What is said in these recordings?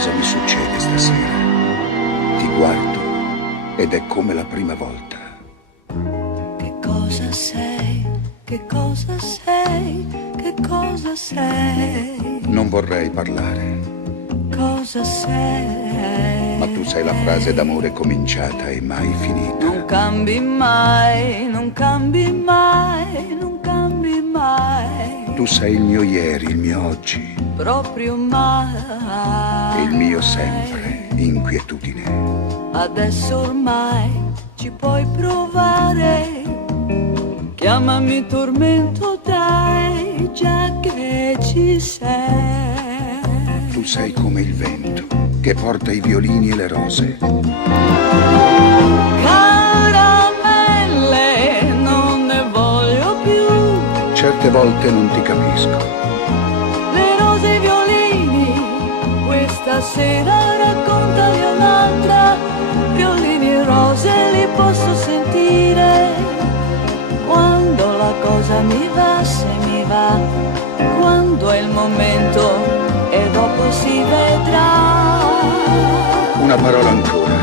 Cosa mi succede stasera? Ti guardo ed è come la prima volta. Che cosa sei? Che cosa sei? Che cosa sei? Non vorrei parlare, Cosa sei? ma tu sei la frase d'amore cominciata e mai finita. Non cambi mai, non cambi mai, non cambi mai. Tu sei il mio ieri, il mio oggi, Proprio mai. il mio sempre, inquietudine. Adesso ormai ci puoi provare. Chiamami tormento, dai, già che ci sei. Tu sei come il vento che porta i violini e le rose. Caramelle, non ne voglio più. Certe volte non ti capisco. Le rose e i violini, questa sera racconta di un'altra. Violini e rose li posso sentire. Quando la cosa mi va, se mi va, quando è il momento e dopo si vedrà. Una parola ancora.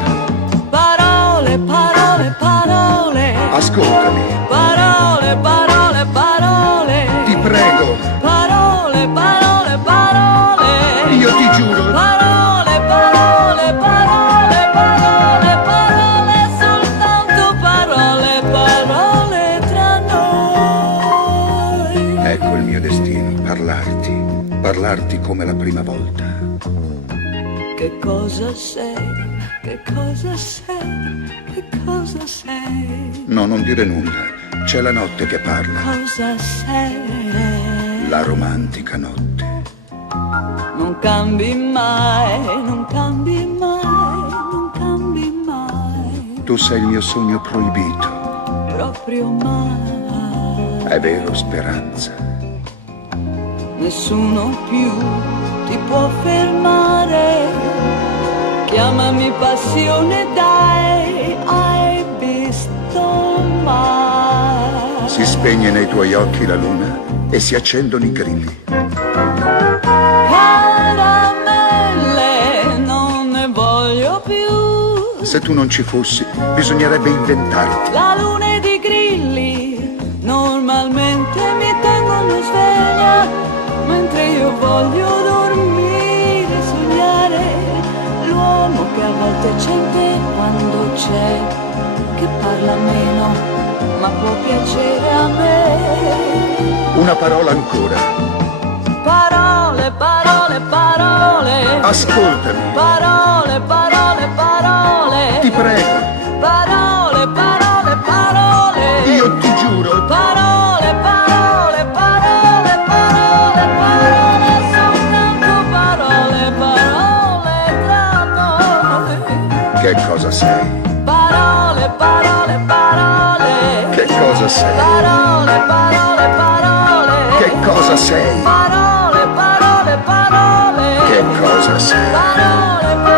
Parole, parole, parole. Ascoltami, Parole, parole, parole. ti prego, Parole, parole, parole. io ti giuro. Parole, parole, parole, parole, parole, soltanto parole, parole tra noi. Ecco il mio destino, parlarti come la prima volta. Che cosa sei? Che cosa sei? Che cosa sei? No, non dire nulla, c'è la notte che parla, Cosa sei? la romantica notte. Non cambi mai, non cambi mai, non cambi mai, Tu sei il mio sogno proibito, proprio mai. è vero, speranza. Nessuno più ti può fermare. Chiamami passione, dai, hai visto mai? Si spegne nei tuoi occhi la luna e si accendono i grilli. Caramelle, non ne voglio più. Se tu non ci fossi, bisognerebbe inventarti. La luna ed i grilli normalmente mi tengono sveglia, mentre io voglio dormire, sognare. L'uomo che a volte c'è in te quando c'è, che parla meno, ma può piacere a me. Una parola ancora. Parole, parole, parole. Ascoltami, Parole, parole, parole. ti prego, Parole, parole, parole. io ti giuro. Parole, parole, parole, parole, parole, soltanto parole, parole tra noi. Che cosa sei? Parole, parole, parole. Che cosa sei? Parole, parole, parole. Che cosa sei? Parole, parole, parole. Che cosa sei? Parole, parole.